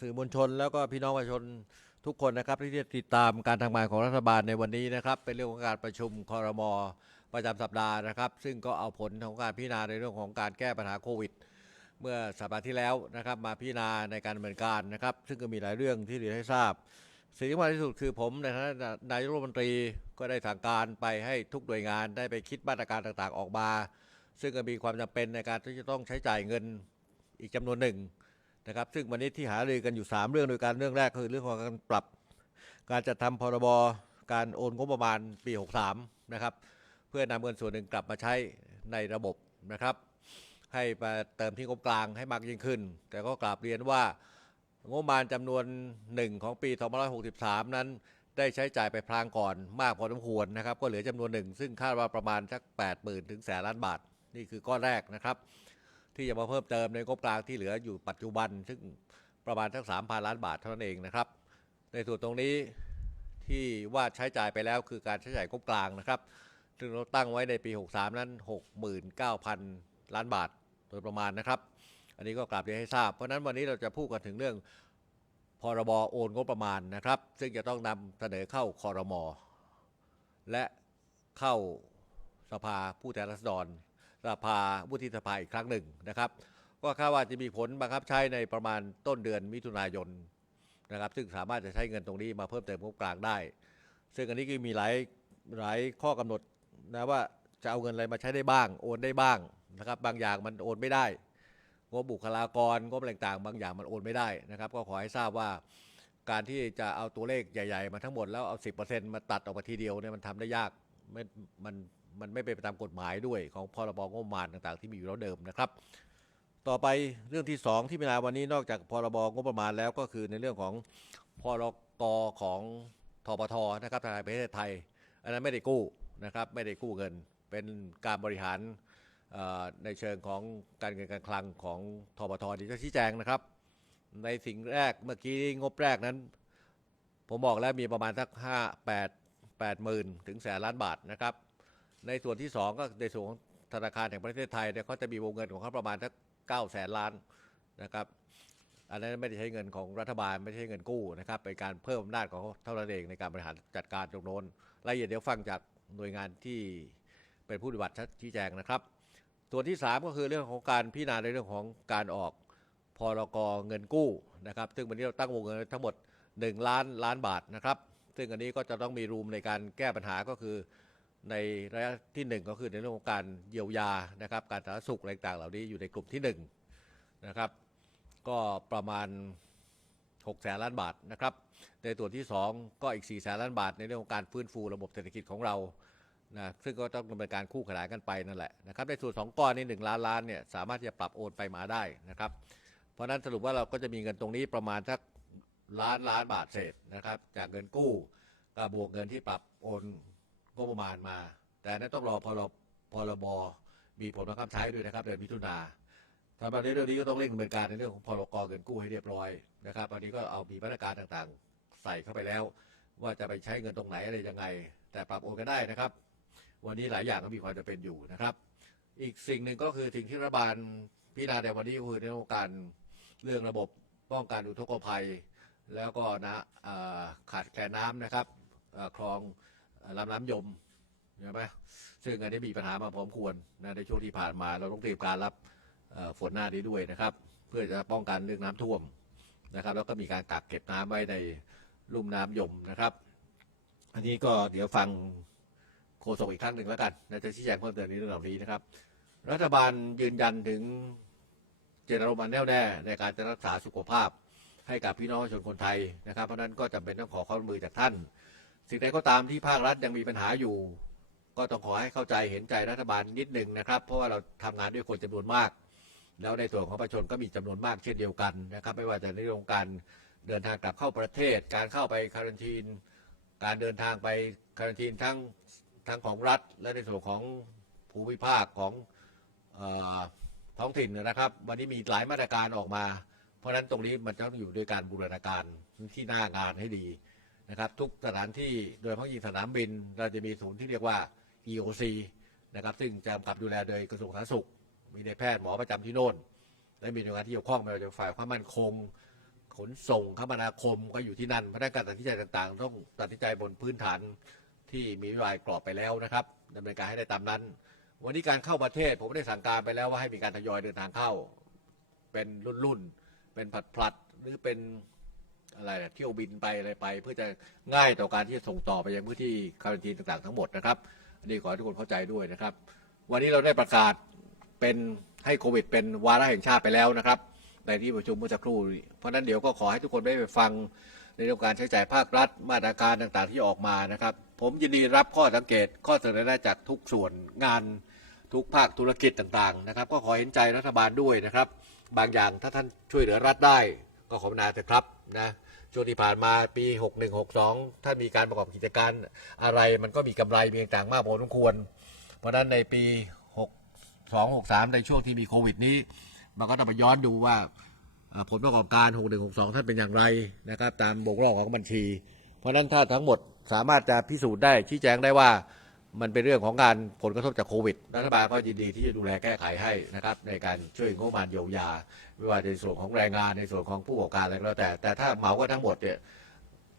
สื่อมวลชน แล้วก็พี่น้องประชาชนทุกคนนะครับที่จะติดตามการทำงานของรัฐบาลในวันนี้นะครับ เป็นเรื่องของการประชุมคอรมอประจำสัปดาห์นะครับ ซึ่งก็เอาผลของการพิจารณาในเรื่องของการแก้ปัญหาโควิด เมื่อสัปดาห์ที่แล้วนะครับ มาพิจารณาในการดำเนินการนะครับ ซึ่งก็มีหลายเรื่องที่เรียนให้ทราบ สิ่งที่สำคัญที่สุดคือผมในฐานะนายกรัฐมนตรีก็ได้สั่งการไปให้ทุกหน่วยงานได้ไปคิดมาตรการต่างๆออกมา ซึ่งก็มีความจำเป็นในการที่จะต้องใช้จ่ายเงินอีกจำนวนหนึ่ง นะครับ ซึ่งวันนี้ที่หารือกันอยู่ 3 เรื่องโดยการเรื่องแรกคือเรื่องของการปรับการจัดทำพรบการโอนงบประมาณปี 63 นะครับ เพื่อนำเงินส่วนหนึ่งกลับมาใช้ในระบบนะครับ ให้มาเติมที่งบกลางให้มากยิ่งขึ้น แต่ก็กราบเรียนว่างบประมาณจำนวนหนึ่งของปี2563 นั้นได้ใช้จ่ายไปพลางก่อนมากพอสมควรนะครับ ก็เหลือจำนวนหนึ่งซึ่งคาดว่าประมาณสัก 80,000 ถึงแสนล้านบาท นี่คือก้อนแรกนะครับ ที่จะมาเพิ่มเติมในงบกลางที่เหลืออยู่ปัจจุบัน ซึ่งประมาณสัก3,000ล้านบาทเท่านั้นเองนะครับ ในส่วนตรงนี้ที่ว่าใช้จ่ายไปแล้วคือการใช้จ่ายงบกลางนะครับซึ่งเราตั้งไว้ในปี 63 นั้น 69,000 ล้านบาทโดยประมาณนะครับ อันนี้ก็กลับเรียนให้ทราบ เพราะฉะนั้นวันนี้เราจะพูดกันถึงเรื่องพรบโอนงบประมาณนะครับ ซึ่งจะต้องนำเสนอเข้าคอรมอและเข้าสภาผู้แทนราษฎร สภาวุฒิสภาอีกครั้งหนึ่งนะครับ ก็คาดว่าจะมีผลบังคับใช้ในประมาณต้นเดือนมิถุนายนนะครับ ซึ่งสามารถจะใช้เงินตรงนี้มาเพิ่มเติมงบกลางได้ ซึ่งอันนี้ก็มีหลายหลายข้อกำหนดนะว่าจะเอาเงินอะไรมาใช้ได้บ้าง โอนได้บ้างนะครับ บางอย่างมันโอนไม่ได้งบบุคลากรงบอะไรต่างๆ บางอย่างมันโอนไม่ได้นะครับ ก็ขอให้ทราบว่าการที่จะเอาตัวเลขใหญ่ ๆ มาทั้งหมดแล้วเอา 10%มาตัดออกมาทีเดียวเนี่ยมันทำได้ยากไม่มัน มันไม่เป็นไปตามกฎหมายด้วยของพรบงบประมาณต่างๆ ที่มีอยู่แล้วเดิมนะครับ ต่อไปเรื่องที่ 2 ที่พิจารณาวันนี้นอกจากพรบงบประมาณแล้วก็คือในเรื่องของพรกของทปทนะครับธนาคารแห่งประเทศไทย อันนั้นไม่ได้กู้นะครับไม่ได้กู้เงิน เป็นการบริหารในเชิงของการเงินการคลังของทปทที่จะชี้แจงนะครับ ในสิ่งแรกเมื่อกี้งบแรกนั้น ผมบอกแล้วมีประมาณสักห้าแปดแปดหมื่นถึงแสนล้านบาทนะครับ ในส่วนที่สองก็ในส่วนของธนาคารแห่งประเทศไทยเนี่ยเขาจะมีวงเงินของเขาประมาณสักเก้าแสนล้านนะครับอันนั้นไม่ได้ใช้เงินของรัฐบาลไม่ใช่เงินกู้นะครับเป็นการเพิ่มอำนาจของเขาเท่านั้นเองในการบริหารจัดการตรงโน้นรายละเอียดเดี๋ยวฟังจากหน่วยงานที่เป็นผู้ปฏิบัติชี้แจงนะครับ ส่วนที่ 3 ก็คือเรื่องของการพิจารณาในเรื่องของการออกพรกเงินกู้นะครับ ซึ่งวันนี้เราตั้งวงเงินทั้งหมด 1 ล้านล้านบาทนะครับ ซึ่งอันนี้ก็จะต้องมีรูมในการแก้ปัญหาก็คือ ในระยะที่ 1 ก็คือในเรื่องของการเยียวยานะครับการสาธารณสุขอะไรต่างๆเหล่านี้อยู่ในกลุ่มที่1นะครับก็ประมาณ6แสนล้านบาทนะครับในตัวที่ 2 ก็อีก4แสนล้านบาท ในเรื่องของการฟื้นฟูระบบเศรษฐกิจของเรานะซึ่งก็ต้องดำเนินการคู่ขนานกันไปนั่นแหละนะครับในส่วนสองก้อนนี้หนึ่งล้านล้านเนี่ยสามารถที่จะปรับโอนไปมาได้นะครับเพราะฉะนั้นสรุปว่าเราก็จะมีเงินตรงนี้ประมาณสักล้านล้านบาทเศษนะครับจากเงินกู้กับบวกเงินที่ปรับโอน งบประมาณมา แต่นั้นต้องรอพรพรบมีผลบังคับใช้ด้วยนะครับเดือนมิถุนาสำหรับในเรื่องนี้ก็ต้องเร่งดำเนินการในเรื่องของพรกเงินกู้ให้เรียบร้อยนะครับอันนี้ก็เอามีมาตรการต่างๆ ใส่เข้าไปแล้ว ว่าจะไปใช้เงินตรงไหนอะไรยังไง แต่ปรับโอนกันได้นะครับ วันนี้หลายอย่างก็มีความจำเป็นอยู่นะครับ อีกสิ่งหนึ่งก็คือสิ่งที่รัฐบาลพิจารณาในวันนี้ก็คือในเรื่องของการเรื่องระบบป้องกันอุทกภัย แล้วก็นะขาดแคลนน้ำนะครับอคลอง ลำน้ำยมใช่ไหมซึ่งอันนี้มีปัญหามาพร้อมควรนะในช่วงที่ผ่านมาเราต้องเตรียมการรับฝนหน้านี้ด้วยนะครับ เพื่อจะป้องกันเรื่องน้ำท่วมนะครับ แล้วก็มีการกักเก็บน้ำไว้ในลุ่มน้ำยมนะครับ อันนี้ก็เดี๋ยวฟังโฆษกอีกครั้งหนึ่งแล้วกันนะจะชี้แจงเพิ่มเติมในเรื่องเหล่านี้นะครับ รัฐบาลยืนยันถึงเจตนารมณ์แน่วแน่ในการจะรักษาสุขภาพให้กับพี่น้องประชาชนคนไทยนะครับ เพราะนั้นก็จำเป็นต้องขอความร่วมมือจากท่าน สิ่งใดก็ตามที่ภาครัฐยังมีปัญหาอยู่ ก็ต้องขอให้เข้าใจเห็นใจรัฐบาลนิดหนึ่งนะครับ เพราะว่าเราทำงานด้วยคนจำนวนมาก แล้วในส่วนของประชาชนก็มีจำนวนมากเช่นเดียวกันนะครับ ไม่ว่าจะในเรื่องการเดินทางกลับเข้าประเทศ การเข้าไปคารันทีน การเดินทางไปคารันทีนทั้งทั้งของรัฐ และในส่วนของภูมิภาคของออท้องถิ่นนะครับ วันนี้มีหลายมาตรการออกมา เพราะฉะนั้นตรงนี้มันต้องอยู่ด้วยการบูรณาการที่หน้างานให้ดี นะครับทุกสถานที่โดยเฉพาะยิ่งสนามบิน เราจะมีศูนย์ที่เรียกว่า EOC นะครับซึ่งจะกำกับดูแลโดยกระทรวงสาธารณสุข มีในแพทย์หมอประจำที่โน่น และมีหน่วยงานที่เกี่ยวข้องไม่ว่าจะฝ่ายความมั่นคง ขนส่งคมนาคมก็อยู่ที่นั่นพนั้นการตัดสินใจต่างๆ ต้องตัดสินใจบนพื้นฐานที่มีนโยบายกรอบไปแล้วนะครับดำเนินการให้ได้ตามนั้น วันนี้การเข้าประเทศผมได้สั่งการไปแล้วว่าให้มีการทยอยเดินทางเข้า เป็นรุ่นๆเป็นผัดพลัดๆหรือเป็น อะไรนะเที่ยวบินไปอะไรไป เพื่อจะง่ายต่อการที่จะส่งต่อไปยังพื้นที่คารันทีนต่างๆ ทั้งหมดนะครับอันนี้ขอให้ทุกคนเข้าใจด้วยนะครับ วันนี้เราได้ประกาศเป็นให้โควิด เป็นวาระแห่งชาติไปแล้วนะครับ ในที่ประชุมเมื่อสักครู่เพราะฉะนั้นเดี๋ยวก็ขอให้ทุกคนได้ไปฟังในเรื่องการใช้จ่ายภาครัฐมาตรการต่างๆที่ออกมานะครับ ผมยินดีรับข้อสังเกตข้อเสนอแนะจากทุกส่วนงานทุกภาคธุรกิจต่างๆนะครับ ก็ขอเห็นใจรัฐบาลด้วยนะครับ บางอย่างถ้าท่านช่วยเหลือรัฐได้ก็ขอบนาเถอะครับ นะช่วงที่ผ่านมาปี 6162 ถ้ามีการประกอบกิจการอะไรมันก็มีกำไรมีต่างมากพอสมควร เพราะฉะนั้นในปี 62 63 ในช่วงที่มีโควิดนี้ มันก็ต้องมาย้อนดูว่าผลประกอบการ 6162 ท่านเป็นอย่างไรนะครับ ตามบกร่องของบัญชี เพราะฉะนั้นถ้าทั้งหมดสามารถจะพิสูจน์ได้ชี้แจงได้ว่า มันเป็นเรื่องของการผลกระทบจากโควิด รัฐบาลก็ยินดีที่จะดูแลแก้ไขให้นะครับ ในการช่วยงบประมาณเยียวยา ไม่ว่าในส่วนของแรงงานในส่วนของผู้ประกอบการอะไรก็แล้วแต่ แต่ถ้าเหมาก็ทั้งหมดเนี่ย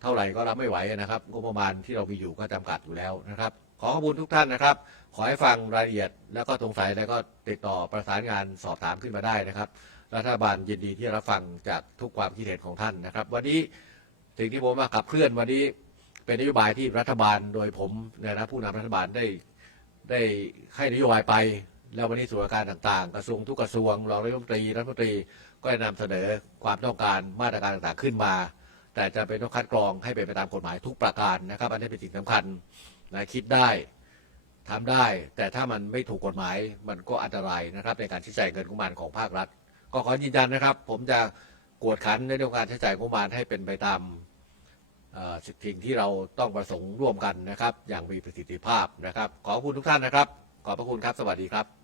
เท่าไหร่ก็รับไม่ไหวนะครับงบประมาณที่เรามีอยู่ก็จำกัดอยู่แล้วนะครับ ขอขอบคุณทุกท่านนะครับ ขอให้ฟังรายละเอียด แล้วก็สงสัยแล้วก็ติดต่อประสานงานสอบถามขึ้นมาได้นะครับ รัฐบาลยินดีที่จะรับฟังจากทุกความคิดเห็นของท่านนะครับ วันนี้สิ่งที่ผมมาขับเคลื่อนวันนี้ เป็นนโยบายที่รัฐบาลโดยผมในฐานะผู้นำรัฐบาลได้ได้ให้นโยบายไป แล้ววันนี้ส่วนการต่างๆ กระทรวงทุกกระทรวงรองนายกรัฐมนตรีรัฐมนตรีก็ได้นำเสนอความต้องการมาตรการต่างๆขึ้นมา แต่จะเป็นต้องคัดกรองให้เป็นไปตามกฎหมายทุกประการนะครับ อันนี้เป็นสิ่งสำคัญนะคิดได้ทำได้ แต่ถ้ามันไม่ถูกกฎหมายมันก็อันตรายนะครับ ในการใช้จ่ายเงินงบประมาณของภาครัฐ ก็ขอยืนยันนะครับ ผมจะกวดขันในเรื่องการใช้จ่ายงบประมาณให้เป็นไปตาม สิ่งที่เราต้องประสงค์ร่วมกันนะครับ อย่างมีประสิทธิภาพนะครับ ขอบคุณทุกท่านนะครับ ขอบพระคุณครับ สวัสดีครับ